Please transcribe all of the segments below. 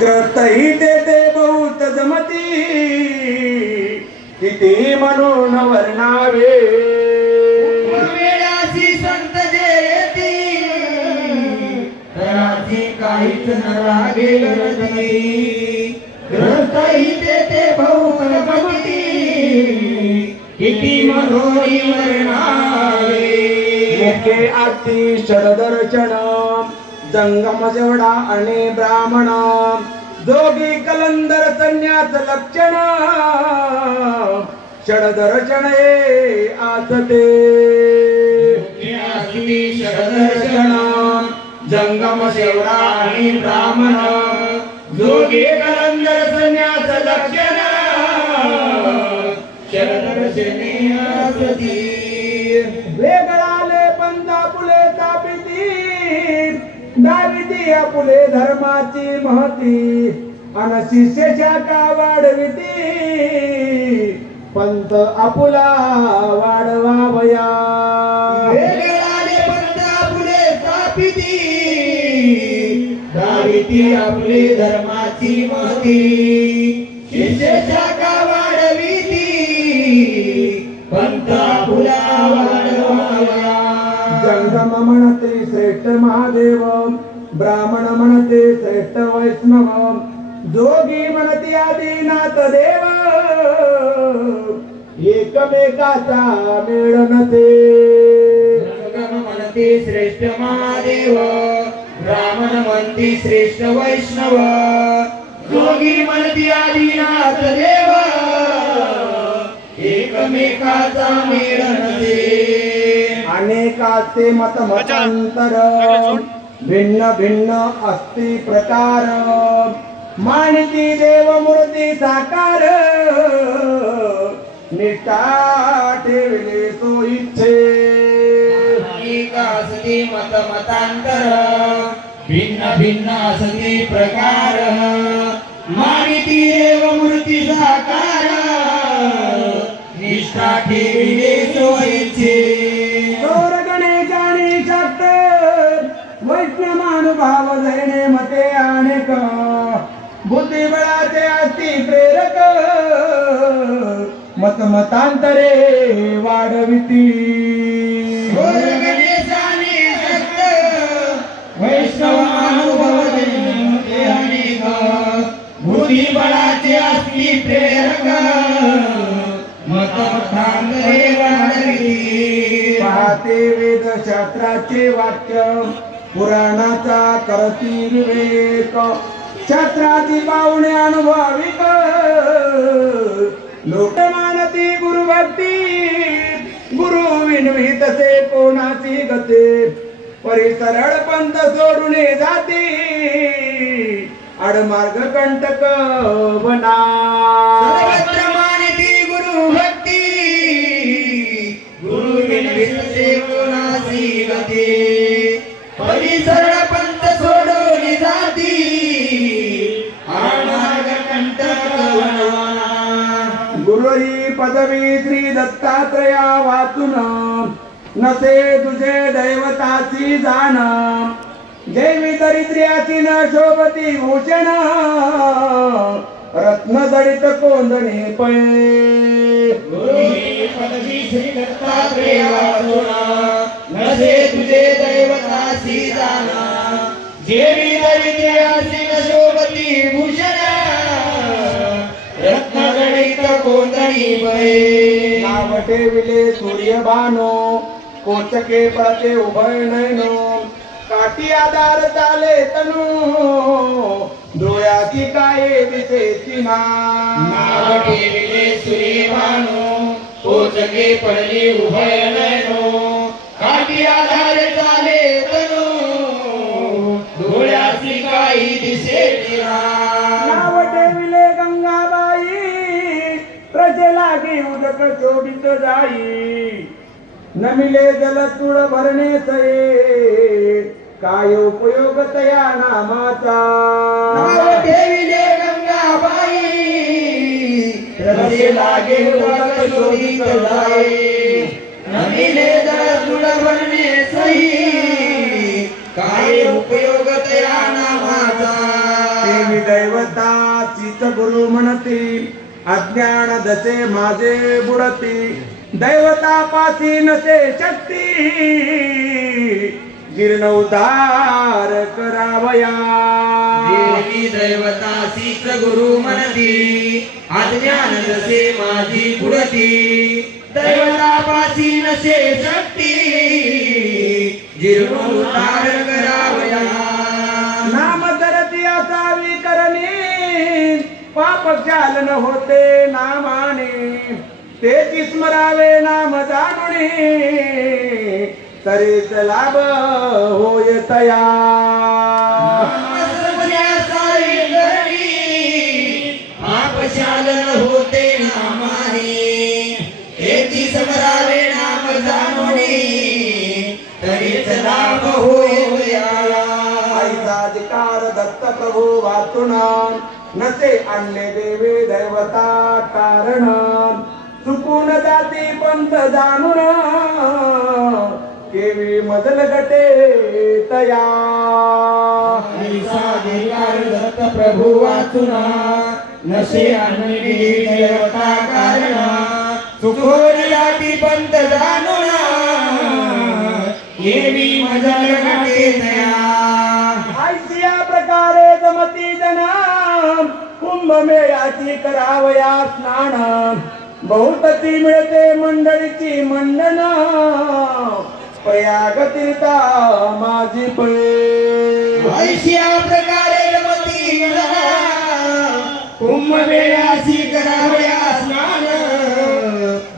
ग्रस्त ही तेथे बहुत जमती. किती म्हणून वर्णावे? वेळाची संत जे येती तराची काहीच न लागेल रती ग्रस्त ही तेथे बहुत गमती किती मनोरी वर्णावे. आरती शरदर्शन जंगम जेवढा आणि ब्राह्मण जोगी कलंदर संन्यास लक्षण षडदर्शन आसते। शरदर्शन जंगम सेवडा आणि ब्राह्मण जोगी कलंदर संन्यास लक्षण शरदर्शने असती वेगळाले फुले धर्माची महती अन शिष्य शाखा वाढविती? पंत आपुला वाढवावया वेगळाले पंथ आपले आपली धर्माची महती. शिष्य शाखा वाढविती? पंथ फुला वाढवाया जंगम म्हणते श्रेष्ठ महादेव. ब्राह्मण म्हणते श्रेष्ठ वैष्णव. जोगी म्हणते आदिनाथ देव. एकमेकाचा मेळ नसे. म्हणते श्रेष्ठ महादेव. ब्राह्मण म्हणते श्रेष्ठ वैष्णव. जोगी म्हणते आदिनाथ देव. एकमेकाचा मेळ नसे. अनेकाचे मत मतांतर. भिन्न भिन्न अस्ति प्रकार। माणिती देव मूर्ती साकार। निष्ठा ठेवले तो इच्छे। असती मत मतांतर। भिन्न भिन्न असती प्रकार। मानिती देव मूर्ती साकार। निष्ठा ठेविले मत मतांतरे वाढविती वैष्णव अनुभव अनेक. प्रेरक पाहते वाक्य पुराणाचा करती विवेक. शास्त्राची पाहुणे अनुभविक लोक मानती गुरु विनवी तसे कोणाची गते. परिसरळ पंथ सोडून जाती. आडमार्ग कंटक बना गुरुरी श्री दत्तात्रया वाचून नसे तुझे दैवताची जाण. देवी दरिद्र्याची न शोभती भूषण. रत्न दळित कोंदणे पळे. श्री दत्तात्रेय नसे तुझे दैवतासी जाना जेवी दरिद्र्याची न शोभती भूषण. कोंदणी बळे नाव ठेविले सूर्यबानो कोचके पळते उभय नयनो. काठी आधार चाले तनु डोळ्याची काय दिसेची नाव ना ठेविले सूर्यभानू पोचके पडली उभय नयनो. काठी आधार उदक शोभित जाई. नमिले जल तुळ भरणे सये. काय उपयोग तया नामाचा? ठेविले गंगाबाई. रसे लागे जाई. नमिले तुळ भरणे सही काय उपयोग तया नामाचा? देवी दैवता चित गुरु म्हणती. अज्ञान दसे माझे बुडती दैवता पासी नसे शक्ती. उद्धार करावया. देवी दैवतासीच गुरु म्हणती अज्ञान जसे माझी पुढती दैवतापासी नसे शक्ती. जीर्णोद्धार करावया. नाम धरती असावी करणी पाप चालन होते नामाने तेची स्मरावे नाम जाणुनी. तरीच लाभ होय तया. पापशालन होते नामाने हेची समरावे नाम जाणोने. तरीच लाभ होय आईचा अधिकार दत्त प्रभू वाचून नसे आणले देवी दैवता कारण. चुकून जाती पंथ जाणून. केवी मजल गटे तया. दत्त प्रभू वाचून. नशे आणली देवता कारण. चुकून जाती पंत जाणून. केवी मजल घाटे तया. कुंभमेळ्याची करावया स्नान. बहुतती मिळते मंडळीची मंडन. प्रयागतीता माझी पळे ऐशिया प्रकारे रमती कुंभमेळ्यासी करावया स्नान.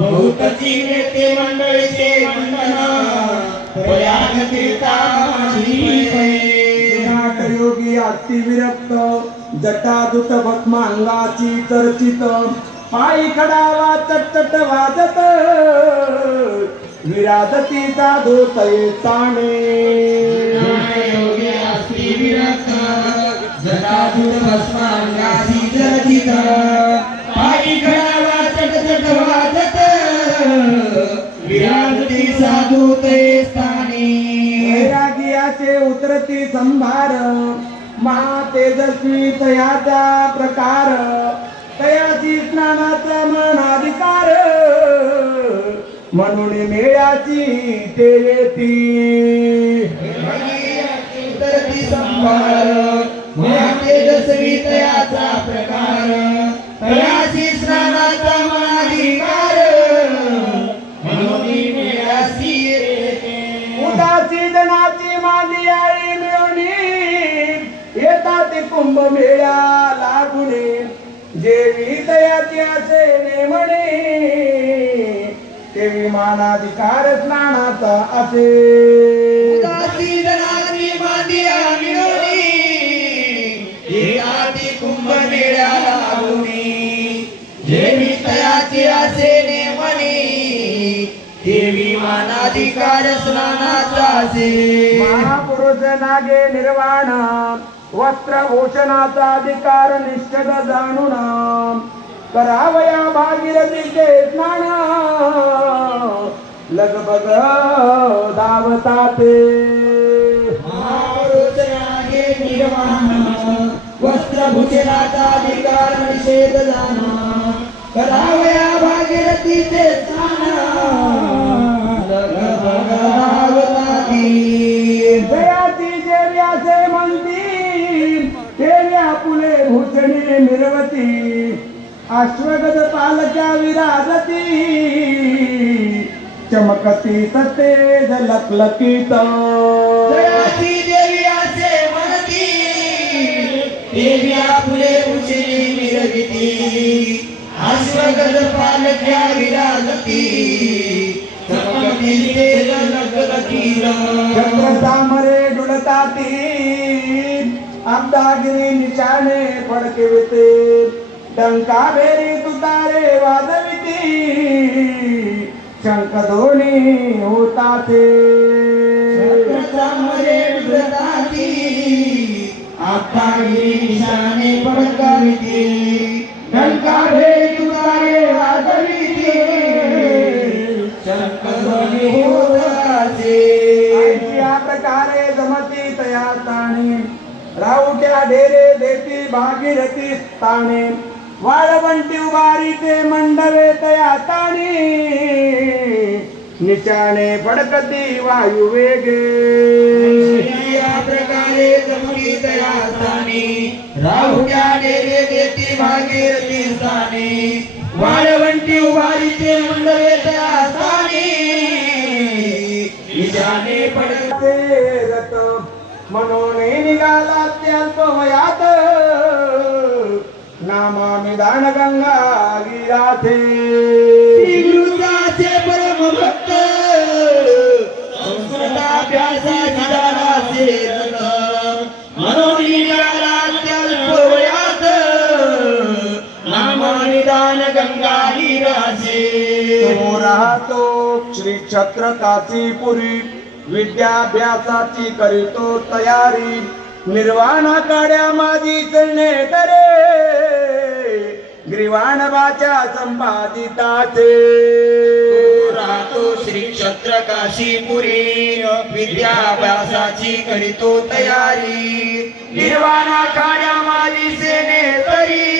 बहुतची नेते मंडळीचे मंडन. प्रयाग तीर्थाची योगी अति विरक्त जटादुत भस्मांगाची चर्चित पायी खडावा चटचट वाजत विराजती साधू तये ताणे पायी वाजत विराजती साधू ते स्थानी वैरागियाचे उतरती संभार महातेजस्वी तयाचा प्रकार तयाची स्नानाचा मनाधिकार. म्हणून मेळ्याची ते येती. संभार महा तेजस्वी तयाचा प्रकार तयाची येतात कुंभ मेळा लागुने जेवी तयाची असे नेमणे ते विमानाधिकार स्नानाचा असे. उदासी जनाची मांदिया मिळवणी, एकाती कुंभमेळ्या लागुनी, जेवी तयाची असे नेमणी, देवी मानाधिकार स्नानाचा असे. महापुरुष नागे निर्वाण वस्त्रभूषणाचा अधिकार निश्चित जाणून करावया भागीरथीचे स्नान. लगबग धावता ते वस्त्रभूषणाचा अधिकार निषेध जाणा. करावया भागीरथीचे स्नान. भूषणे मिरवती अश्वगज पालच्या विराजती. चमकती सतेज लकलकीत जयाची देवी असे म्हणती देवी आपले मिरविती. विराजती चमकती तेज आमदागिरी निशाने फडकविते डंका भेरी तुतारे वाजविती. शंख दोन्ही होताते. छत्रचामरे विद्रताती, आत्तागिरी निशाने पडकाविती डंका भेरी तुतारे वाजविती. डेरे देती भागीरथी स्थाने वाळवंटी उभारी ते मंडवे तया ताणी निचाने फडकती वायू वेगे. या प्रकारे जमली तया स्थानी राहुल्या डेरे देती भागीरथी नामामी दान गंगा गिराथे श्रीगुरुदाचे परम भक्त नामनिदान राजे. तो राहतो श्री छत्र काशीपुरी विद्याभ्यासाची करीतो तयारी. निर्वाण काड्या माझी चरणे तरे. ग्रीवाण बाच्या संपादिताचे. राहतो श्री क्षत्र काशीपुरी विद्याभ्यासाची करीतो तयारी. निर्वाणा काळ्या माझी सेने तरी.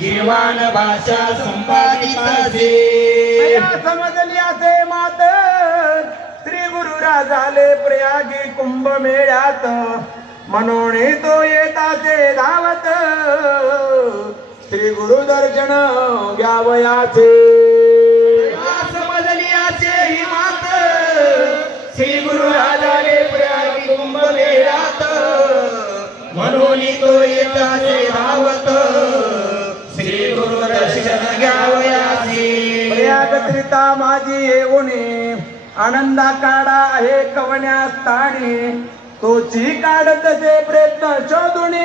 गिरवाण भाषा संपादिताचे. समजली असे मात श्री गुरु राजाले प्रयागी कुंभमेळ्यात. म्हणून तो येताचे धावत. श्री गुरु दर्शन घ्यावयाचे. समजली असे ही मात श्री गुरु राजाने प्रयागी कुंभमेळ्यात म्हणून तो येताचे धावत श्री गुरु दर्शन घ्यावयाचे. प्रयागत्रिता माझी येऊन आनंदा काढा आहे कवण्या स्थानी तोची काढत ते प्रयत्न शोधून.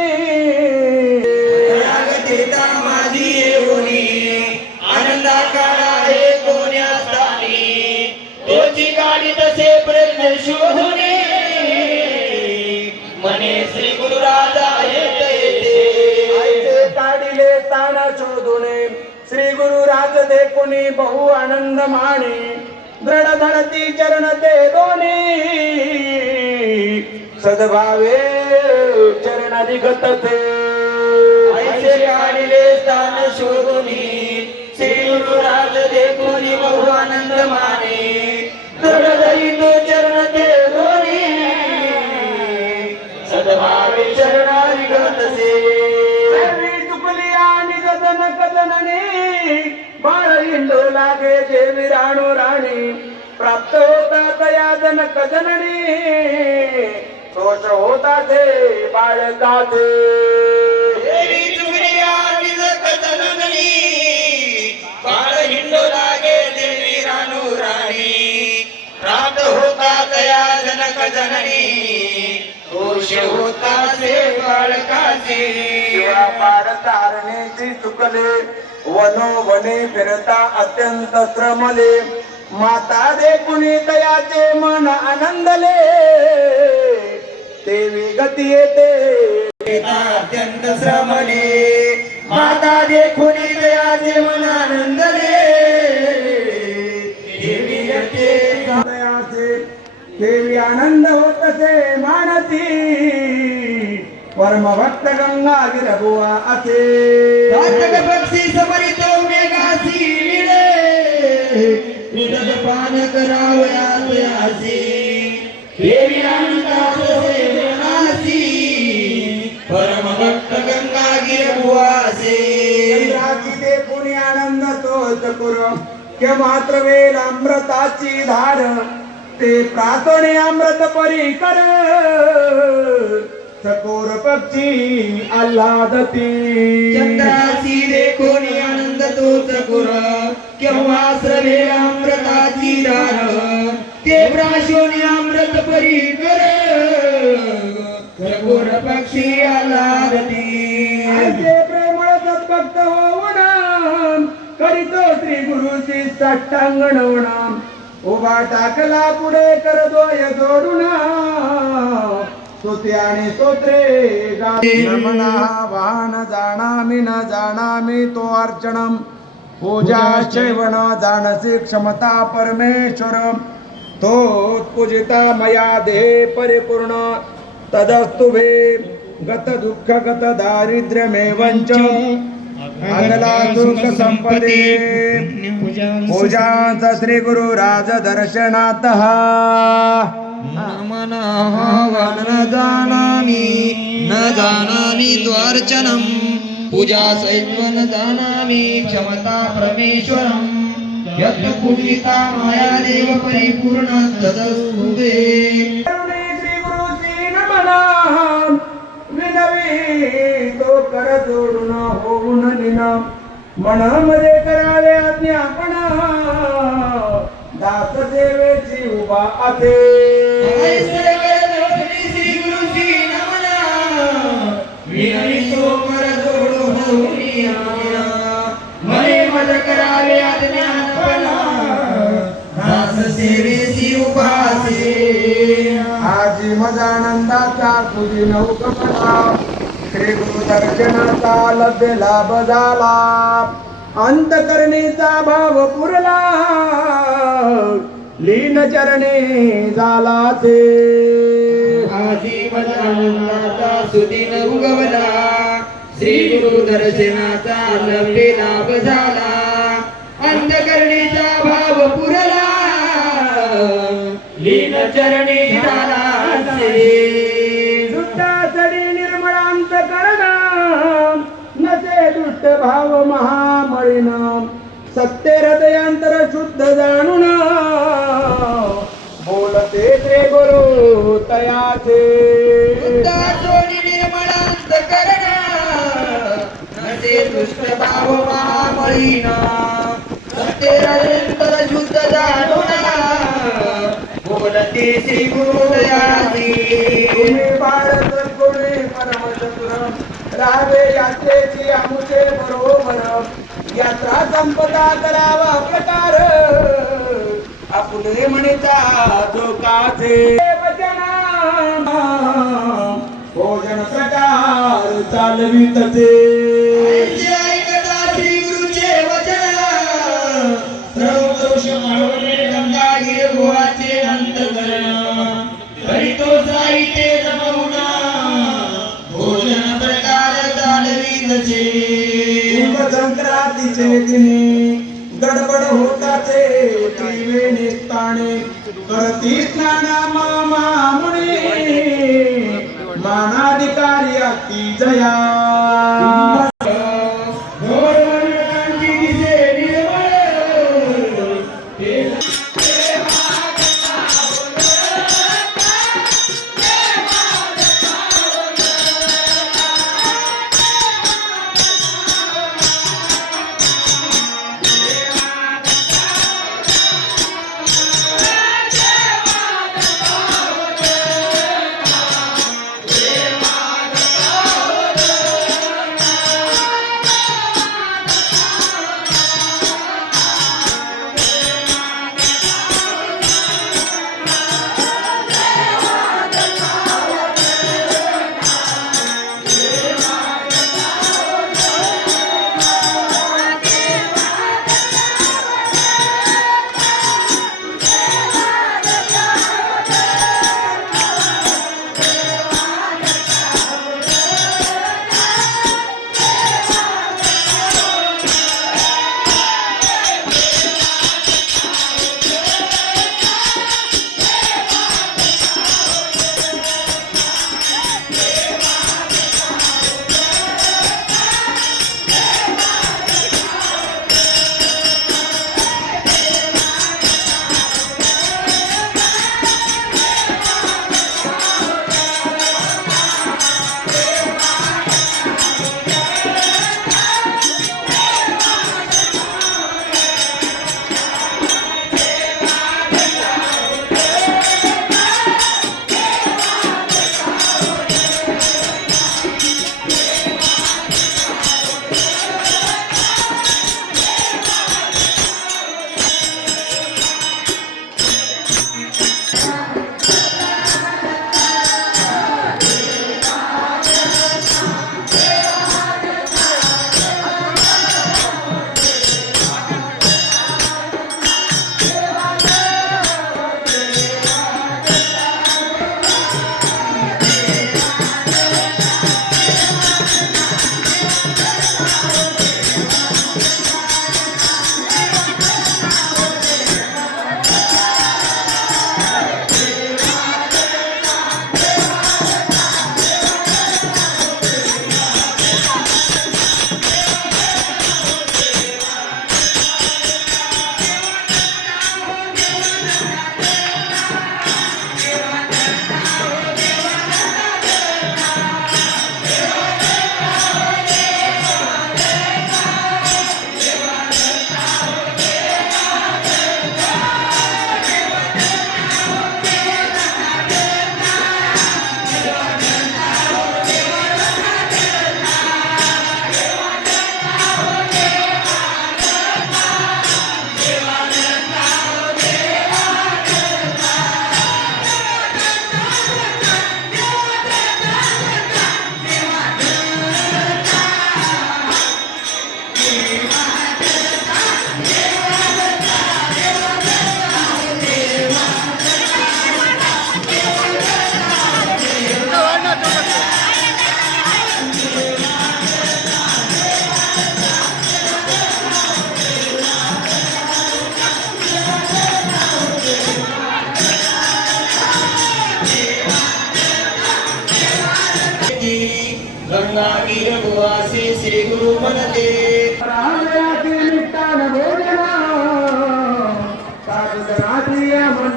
तोची तसे श्री गुरु राज दे येते स्थान शोधूने श्री बहु आनंद माने दृढ धडती चरण ते दोन्ही सद्भावे चरण ते ऐसे काढिले स्थान शोधुनी श्री गुरु राज देखुनी बहु आनंद माने. दृढ तो चरण ते दोन्ही सद्भावे चरणारी गतसे देवी चुकली आणि बाळ हिंडू लागे देवी राणू राणी. प्राप्त होता तया जन कदननी दोष होता ते बाळ देवी जननी दोष होता से बाळकाचे शिवा पाड तारणेची चुकले वनो वने फिरता अत्यंत श्रमले. माता दे कुणी तयाचे मन आनंदले. देवी गती येते. अत्यंत श्रमले. माता देखून दयाचे मन आनंदले. देवी आनंद होतसे मानसी. परम भक्त गंगा गिरबुवा असे. सार्थक पक्षी समरितो मेघासी निदक पान करावया तुयासी देवी परम भक्त गंगा देखुनी आनंद तोच कुर. के मात्र वेल अमृताची धार. ते प्रातणे अमृत परी कर चकोर पक्षी आल्हादती चंद्रासी देखून आनंद तोच कुर। केव्हा श्रवे अमृताची दार। ते प्राशोनी अमृत परी कर सगुर पक्षी आमचे प्रेमळ सद्भक्त होऊन। करीतो श्री गुरुची सट्टांगण उभा टाकला पुढे कर दोय जोडून. स्तुती आणि स्तोत्रे गाते. नमना वाहन जाणामी न जाणामी तो अर्चनम. पूजा शैवण जाणसी क्षमता परमेश्वर. तो पूजिता मया देहे परिपूर्ण. तदस्तुभे गत दुःख गत दारिद्र्यमेवंच अनला सुख संपदे. पूजांचा श्री गुरु राज दर्शनात न जानामि न जानामि द्वार्चनं पूजा सैत्व न जानामि क्षमता परमेश्वरम् यत्र पूजिता माया देव परिपूर्ण तदस्तुते कर जोडून होऊन लिना मनामध्ये करावे आज्ञापन दास देवेची उभा असे. ऐसे वेदोनी श्री गुरु श्री नमना. विनयी तो कर जोडू होऊनी आज्ञा. करावे अज्ञानपणा दास सेवेची उपासे आजी मजानंदाचा तुझी गुरु दर्शनाचा लभ्य लाभ झाला. अंतकरणीचा भाव पुरला. लीन चरणे झाला ते आधी आनंदाचा सुदिन उगवला. श्री गुरु दर्शनाचा लभ्य लाभ झाला. अंतकरणीचा भाव पुरला. लीन चरणे झाला ते दुष्ट भाव महामळीन सत्य हृदयांतर शुद्ध जाणून बोलते श्री गुरु तयाचे। दुष्ट भाव महामळीना शुद्ध जाणूना बोलते श्री गुरुदयासी तुम्ही भारत कोणी परमचतुर राहावे यात्रेची आमुचे बरोबर. यात्रा संपदा करावा प्रकार. आपुले म्हणता जो काचे भोजन हो प्रकार चालवित ते. ऐकता श्री गुरुचे वचन. सर्व दोष माळवणे संक्रांतीचे गडबड होताचे त्रिवेणी ताणे करती स्नाना मामा मुनी. मानाधिकारी अति जया.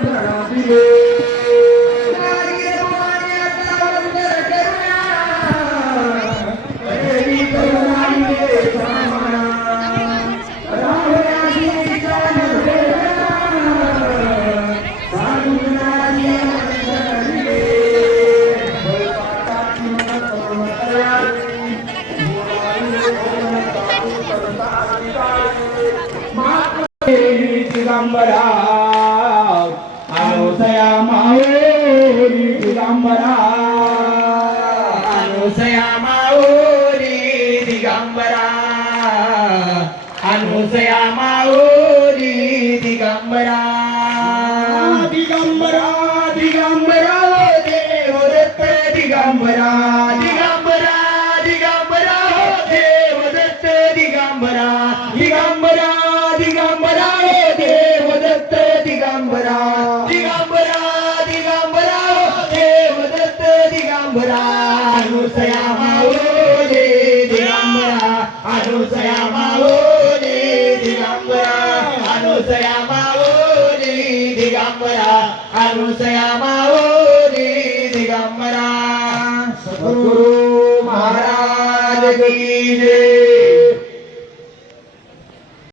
kama vile Digambara